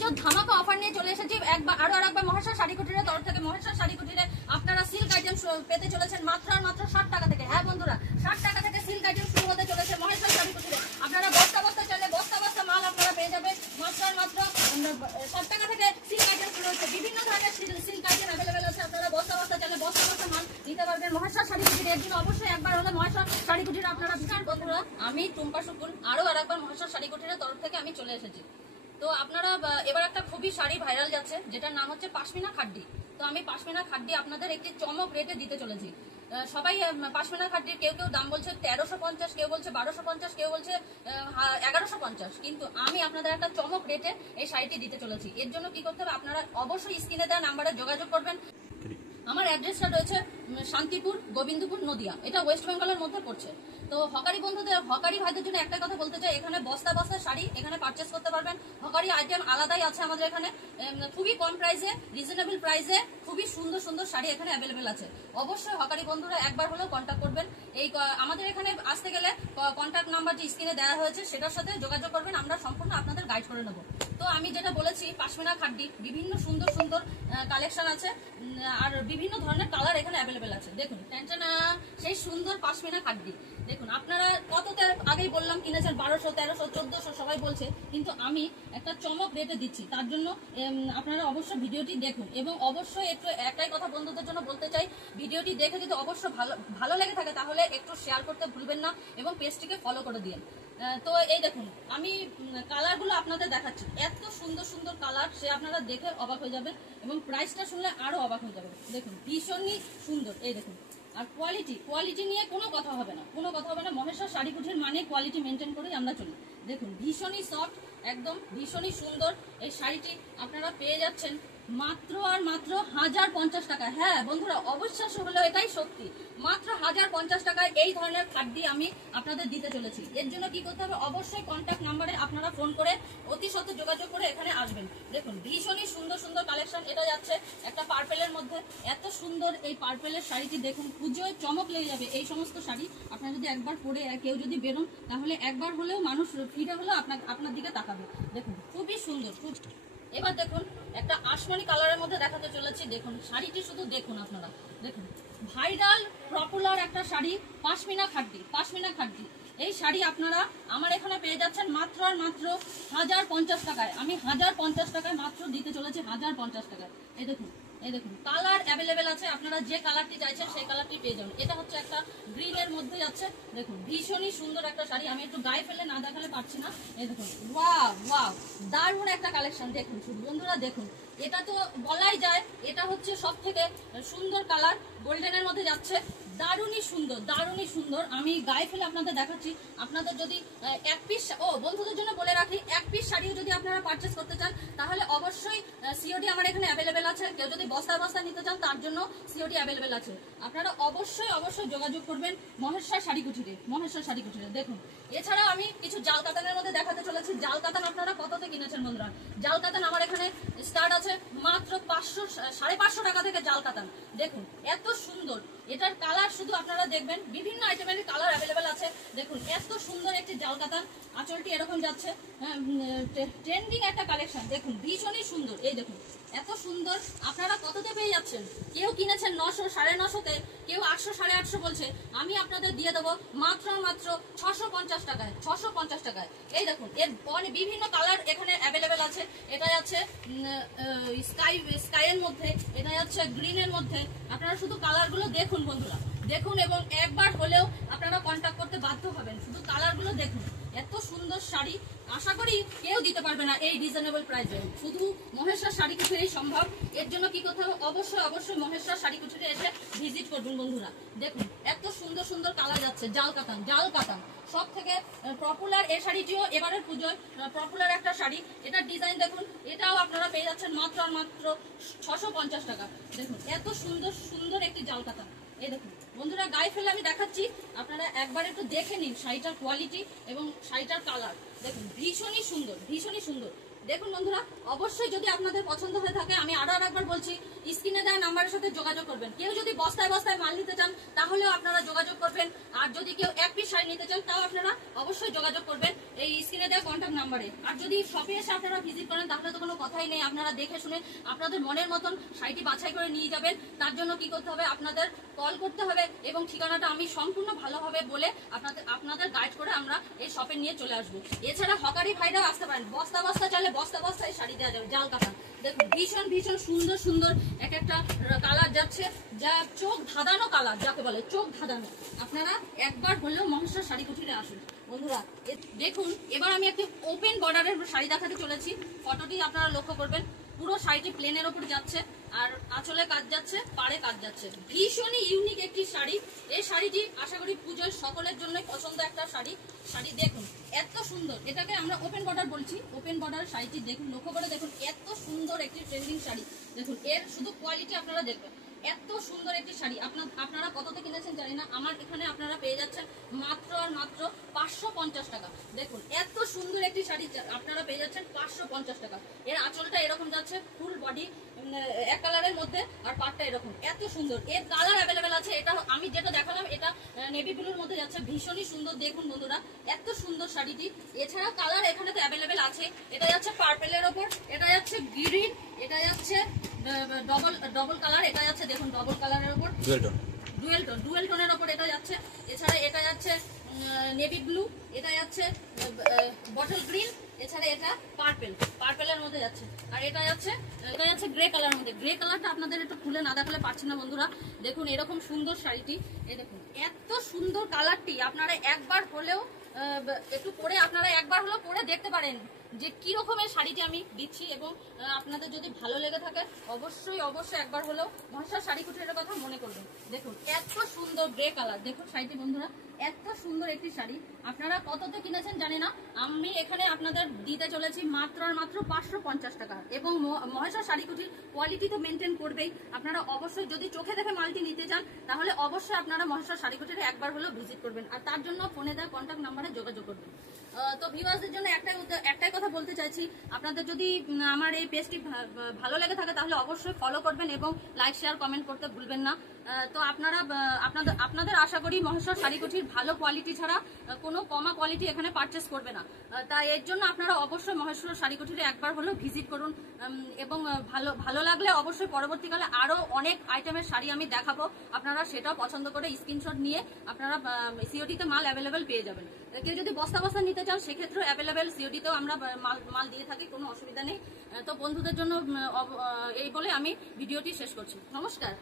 जो ধামাকা অফার নিয়ে চলে এসেছি আরেকবার মহেশ্বর শাড়ি কুটিরের তরফ থেকে। মহেশ্বর শাড়ি কুটিরে আপনারা সিল্ক আইটেম পেতে চলেছেন মাত্র 60 টাকা থেকে। হ্যাঁ বন্ধুরা, 60 টাকা থেকে সিল্ক আইটেম শুরু হতে চলেছে মহেশ্বর শাড়ি কুটিরে। আপনারা বস্তা বস্তা চাইলে বস্তা বস্তা মাল আপনারা পেয়ে যাবেন মাত্র 60 টাকা থেকে সিল্ক আইটেম শুরু হচ্ছে। বিভিন্ন ধরনের সিল্ক আইটেম অ্যাভেলেবেল আছে, আপনারা বস্তা বস্তা চাইলে বস্তা বস্তা মাল নিতে পারবেন মহেশ্বর শাড়ি কুটিরে। এর জন্য অবশ্যই একবার হলে মহেশ্বর শাড়ি কুটিরে আপনারা ভিজিট। বন্ধুরা, আমি টুম্পা সুকুন আরেকবার মহেশ্বর শাড়ি কুটিরের তরফ থেকে আমি চলে এসেছি। তো আপনারা এবার একটা খুবই শাড়ি ভাইরাল যাচ্ছে যেটার নাম হচ্ছে পাশমিনা খাড্ডি। তো আমি পাশমিনা খাড্ডি আপনাদের একটি চমক রেটে দিতে চলেছি। সবাই পাশমিনা খাড্ডির কেউ কেউ দাম বলছে 1350, কেউ বলছে 1250, কেউ বলছে 1150, কিন্তু আমি আপনাদের একটা চমক রেটে এই শাড়িটি দিতে চলেছি। এর জন্য কি করতে হবে, আপনারা অবশ্যই স্ক্রিনে দেওয়া নাম্বারে যোগাযোগ করবেন। আমার অ্যাড্রেসটা রয়েছে শান্তিপুর, গোবিন্দপুর, নদিয়া, এটা ওয়েস্ট বেঙ্গলের মধ্যে পড়ছে। তো হকারি বন্ধুদের, হকারি ভাইদের জন্য একটা কথা বলতে চাই, এখানে বস্তা বস্তা শাড়ি এখানে পারচেস করতে পারবেন। হকারি আইটেম আলাদাই আছে আমাদের এখানে, খুবই কম প্রাইসে, রিজনেবল প্রাইসে খুবই সুন্দর সুন্দর শাড়ি এখানে অ্যাভেলেবেল আছে। অবশ্যই হকারি বন্ধুরা একবার হলেও কন্ট্যাক্ট করবেন। এই আমাদের এখানে আসতে গেলে কন্ট্যাক্ট নাম্বার যে স্ক্রিনে দেওয়া হয়েছে সেটার সাথে যোগাযোগ করবেন, আমরা সম্পূর্ণ আপনাদের গাইড করে নেব। তো আমি যেটা বলেছি, পাশমিনা খাড্ডি বিভিন্ন সুন্দর সুন্দর কালেকশন আছে আর বিভিন্ন ধরনের কালার এখানে অ্যাভেলেবেল আছে। দেখুন টেনশনা সেই সুন্দর পাশমিনা খাড্ডি। দেখুন আপনারা কততে আগেই বললাম কিনেছেন 1200, 1300, 1400 সবাই বলছে, কিন্তু আমি একটা চমক রেটে দিচ্ছি। তার জন্য আপনারা অবশ্যই ভিডিওটি দেখুন এবং অবশ্যই একটু একটাই কথা বন্ধুদের জন্য বলতে চাই, ভিডিওটি দেখে যদি অবশ্যই ভালো লেগে থাকে তাহলে একটু শেয়ার করতে ভুলবেন না এবং পেজটিকে ফলো করে দিন। তো এই দেখুন আমি কালারগুলো আপনাদের দেখাচ্ছি, এত সুন্দর সুন্দর কালার, সে আপনারা দেখে অবাক হয়ে যাবেন এবং প্রাইসটা শুনলে আরো অবাক হয়ে যাবেন। দেখুন ভীষণই সুন্দর, এই দেখুন। আর কোয়ালিটি নিয়ে কোনো কথা হবে না, মহেশ্বর শাড়ি কুটির মানে কোয়ালিটি মেনটেন করেই আমরা চলি। দেখুন ভীষণই সফট, একদম ভীষণই সুন্দর। এই শাড়িটি আপনারা পেয়ে যাচ্ছেন মাত্র আর মাত্র 1050 টাকা। হ্যাঁ বন্ধুরা, অবিশ্বাস্য হলো এটাই সত্যি, মাত্র 1050 টাকায় এই ধরনের খাদ্য আমি আপনাদের দিতে চলেছি। এর জন্য কি করতে হবে, অবশ্যই কন্ট্যাক্ট নাম্বারে আপনারা ফোন করে অতি সত্ত্বর যোগাযোগ করে এখানে আসবেন। দেখুন ভীষণই সুন্দর সুন্দর কালেকশন। এটা যাচ্ছে একটা পার্পেলের মধ্যে, এত সুন্দর এই পার্পেলের শাড়িটি দেখুন, পুজোয় চমক লেগে যাবে। এই সমস্ত শাড়ি আপনারা যদি একবার পরে কেউ যদি বেরোন তাহলে একবার হলেও মানুষ ফিরে হলেও আপনার দিকে তাকাবে। দেখুন খুবই সুন্দর, খুব। এবার দেখুন একটা আশমানি কালারের মধ্যে দেখাতে চলেছি। দেখুন শাড়িটি শুধু দেখুন আপনারা, দেখুন ভাইরাল পপুলার একটা শাড়ি পাশমিনা খাড্ডি। এই শাড়ি আপনারা আমার এখানে পেয়ে যাচ্ছেন মাত্র আর মাত্র 1050 টাকায়। আমি 1050 টাকায় মাত্র দিতে চলেছি, 1050 টাকায়। এই দেখুন কালার অ্যাভেলেবেল আছে, আপনারা যে কালারটি চাইছেন সেই কালারটি পেয়ে যাবেন। এটা হচ্ছে একটা গ্রিনের মধ্যে যাচ্ছে। দেখুন ভীষণই সুন্দর একটা শাড়ি, আমি একটু গায়ে ফেলে না দেখালে পারছি না। এই দেখুন ওয়াও দারুণ একটা কালেকশন। দেখুন শুধু বন্ধুরা দেখুন, এটা তো বলাই যায় এটা হচ্ছে সব থেকে সুন্দর কালার, গোল্ডেনের মধ্যে যাচ্ছে, দারুণই সুন্দর। আমি গায়ে ফেলে আপনাদের দেখাচ্ছি। আপনাদের যদি এক পিস, বন্ধুদের জন্য বলে রাখি, এক পিস শাড়িও যদি আপনারা পারচেস করতে চান তাহলে অবশ্যই সিওডি আমার এখানে অ্যাভেলেবেল আছে। কেউ যদি বস্তা নিতে চান তার জন্য সিওডি অ্যাভেলেবেল আছে। আপনারা অবশ্যই যোগাযোগ করবেন মহেশ্বর শাড়ি কুটিরে। দেখুন এছাড়াও আমি কিছু জাল কাতানের মধ্যে দেখাতে চলেছি। জাল কাতান আপনারা কততে কিনেছেন বন্ধুরা? জাল কাতান আমার এখানে স্টার্ট আছে মাত্র 500-550 টাকা থেকে জাল কাতান। দেখুন এত সুন্দর, এটার কালার শুধু আপনারা দেখবেন, বিভিন্ন আইটেমের কালার অ্যাভেলেবেল আছে। দেখুন এত সুন্দর একটি জাল কাতান, আঁচলটি এরকম যাচ্ছে, ট্রেন্ডিং একটা কালেকশন। দেখুন ভীষণই সুন্দর, এই দেখুন এত সুন্দর। আপনারা কততে পেয়ে যাচ্ছেন? কেউ কিনেছেন 900, 950-তে, কেউ 800, 850 বলছে। আমি আপনাদের দিয়ে দেবো মাত্র 650 টাকায়। এই দেখুন এর বিভিন্ন কালার এখানে অ্যাভেলেবেল আছে। এটা যাচ্ছে স্কাইয়ের মধ্যে, এটা যাচ্ছে গ্রিনের মধ্যে। আপনারা শুধু কালারগুলো দেখুন বন্ধুরা, দেখুন এবং একবার হলেও আপনারা কন্ট্যাক্ট করতে বাধ্য হবেন। শুধু কালারগুলো দেখুন, এত সুন্দর শাড়ি আশা করি কেউ দিতে পারবে না এই রিজনেবল প্রাইসে, শুধু মহেশ্বর শাড়ি কুটিরেই সম্ভব। এর জন্য কি করতে হবে, অবশ্যই মহেশ্বর শাড়ি কুটিরে এসে ভিজিট করবেন বন্ধুরা। দেখুন এত সুন্দর সুন্দর কালার যাচ্ছে, জাল কাতান সব থেকে পপুলার। এই শাড়িটিও এবারের পুজোয় পপুলার একটা শাড়ি। এটার ডিজাইন দেখুন, এটাও আপনারা পেয়ে যাচ্ছেন মাত্র আর মাত্র 650 টাকা। দেখুন এত সুন্দর একটি জাল কাতান। এই দেখুন বন্ধুরা গায়ে ফেলে আমি দেখাচ্ছি, আপনারা একবার একটু দেখে নিন শাড়িটার কোয়ালিটি এবং শাড়িটার কালার। দেখুন ভীষণই সুন্দর। দেখুন বন্ধুরা, অবশ্যই যদি আপনাদের পছন্দ হয়ে থাকে, আমি আরো একবার বলছি, স্ক্রিনে দেওয়া নাম্বারের সাথে যোগাযোগ করবেন। কেউ যদি বস্তায় বস্তায় মাল নিতে চান তাহলেও আপনারা যোগাযোগ করবেন, আর যদি কেউ এক পিস শাড়ি নিতে চান তাও আপনারা অবশ্যই যোগাযোগ করবেন এই স্ক্রিনে দেওয়া কন্ট্যাক্ট নাম্বারে। আর যদি শপে এসে আপনারা ভিজিট করেন তাহলে তো কোনো কথাই নেই, আপনারা দেখে শুনে আপনাদের মনের মতন শাড়িটি বাছাই করে নিয়ে যাবেন। তার জন্য কি করতে হবে, আপনাদের কল করতে হবে এবং ঠিকানাটা আমি সম্পূর্ণ ভালোভাবে বলে আপনাদের গাইড করে আমরা এই শপে নিয়ে চলে আসবো। এছাড়া হকারি ভাইরা আসতে পারেন, বস্তা বস্তা চালে বস্তা বস্তায় শাড়ি দেওয়া যাবে, জাল কাটা। দেখুন ভীষণ ভীষণ সুন্দর সুন্দর এক একটা কালার যাচ্ছে, যা চোখ ধাঁধানো কালার, যাকে বলে চোখ ধাঁধানো। আপনারা একবার হলেও মহেশ্বর শাড়ি কুঠিরে আসুন বন্ধুরা। দেখুন এবার আমি একটি ওপেন বর্ডারের শাড়ি দেখাতে চলেছি। ফটোটি আপনারা লক্ষ্য করবেন, পুরো শাড়িটি প্লেনের ওপর যাচ্ছে আর আঁচলে কাজ যাচ্ছে, পাড়ে কাজ যাচ্ছে। ভীষণই ইউনিক একটি শাড়ি। এই শাড়িটি আশা করি পুজোর সকলের জন্য পছন্দ একটা শাড়ি। দেখুন এত সুন্দর, এটাকে আমরা ওপেন বর্ডার বলছি। ওপেন বর্ডার শাড়িটি দেখুন, লক্ষ্য করে দেখুন, এত সুন্দর একটি ট্রেন্ডিং শাড়ি। দেখুন এর শুধু কোয়ালিটি আপনারা দেখবেন, এত সুন্দর একটি শাড়ি। আপনারা কততে কিনেছেন জানি না, আমার এখানে আপনারা পেয়ে যাচ্ছেন মাত্র আর মাত্র 550 টাকা। দেখুন এত সুন্দর একটি শাড়ি আপনারা পেয়ে যাচ্ছেন 550 টাকা। এর আঁচলটা এরকম যাচ্ছে, ফুল বডি এক কালারের মধ্যে, আর পাটটা এরকম, এত সুন্দর। এর কালার অ্যাভেলেবেল আছে। এটা আমি যেটা দেখালাম এটা নেভি ব্লুর মধ্যে যাচ্ছে, ভীষণই সুন্দর। দেখুন বন্ধুরা এত সুন্দর শাড়িটি। এছাড়া কালার এখানে তো অ্যাভেলেবেল আছে। এটা যাচ্ছে পার্পেলের ওপর, এটা যাচ্ছে গ্রিন, এটা যাচ্ছে ডবল কালার, এটা যাচ্ছে দেখুন ডবল কালারের ওপর, ডুয়েল টোনের ওপর এটা যাচ্ছে। এছাড়া এটা যাচ্ছে নেভি ব্লু, এটা যাচ্ছে বটল গ্রিন, এছাড়া এটা পার্পেলের মধ্যে যাচ্ছে, আর এটা যাচ্ছে গ্রে কালারের মধ্যে। গ্রে কালারটা আপনাদের একটু খুলে না দেখালে পারছি না বন্ধুরা। দেখুন এরকম সুন্দর শাড়িটি, এই দেখুন এত সুন্দর কালারটি। আপনারা একবার হলেও একটু পরে আপনারা একবার হলেও পরে দেখতে পারেন যে কি রকমের শাড়িটি আমি দিচ্ছি, এবং আপনাদের যদি ভালো লেগে থাকে অবশ্যই একবার হলেও মহেশ্বর শাড়ি কুঠিরের কথা মনে করবেন। দেখুন এত সুন্দর গ্রে কালার, দেখুন শাড়িটি বন্ধুরা, এত সুন্দর একটি শাড়ি। আপনারা কততে কিনেছেন জানি না, আমি এখানে আপনাদের দিতে চলেছি মাত্র আর মাত্র 550 টাকা। এবং মহেশ্বর শাড়ি কুঠির কোয়ালিটি তো মেনটেন করবেই। আপনারা অবশ্যই যদি চোখে দেখে মালটি নিতে চান তাহলে অবশ্যই আপনারা মহেশ্বর শাড়ি কুঠিরে একবার হলেও ভিজিট করবেন, আর তার জন্য ফোনে দেওয়া কন্ট্যাক্ট নাম্বারে যোগাযোগ করবেন। তো ভিউয়ার্সদের জন্য একটাই কথা বলতে চাইছি, আপনাদের যদি আমার এই পেজটি ভালো লেগে থাকে তাহলে অবশ্যই ফলো করবেন এবং লাইক শেয়ার কমেন্ট করতে ভুলবেন না। তো আপনাদের আশা করি মহেশ্বর শাড়ি কুঠির ভালো কোয়ালিটি ছাড়া কোনো কমা কোয়ালিটি এখানে পারচেস করবে না। তাই এর জন্য আপনারা অবশ্যই মহেশ্বর শাড়ি কুঠিরে একবার হলেও ভিজিট করুন, এবং ভালো লাগলে অবশ্যই পরবর্তীকালে আরো অনেক আইটেমের শাড়ি আমি দেখাবো। আপনারা সেটাও পছন্দ করে স্ক্রিনশট নিয়ে আপনারা সিওডিতে মাল অ্যাভেলেবেল পেয়ে যাবেন। কেউ যদি বস্তা বস্তা নিতে চান সেক্ষেত্রে অ্যাভেলেবেল সিওডিতেও আমরা মাল দিয়ে থাকি, কোনো অসুবিধা নেই। তো বন্ধুদের জন্য এই বলে আমি ভিডিওটি শেষ করছি। নমস্কার।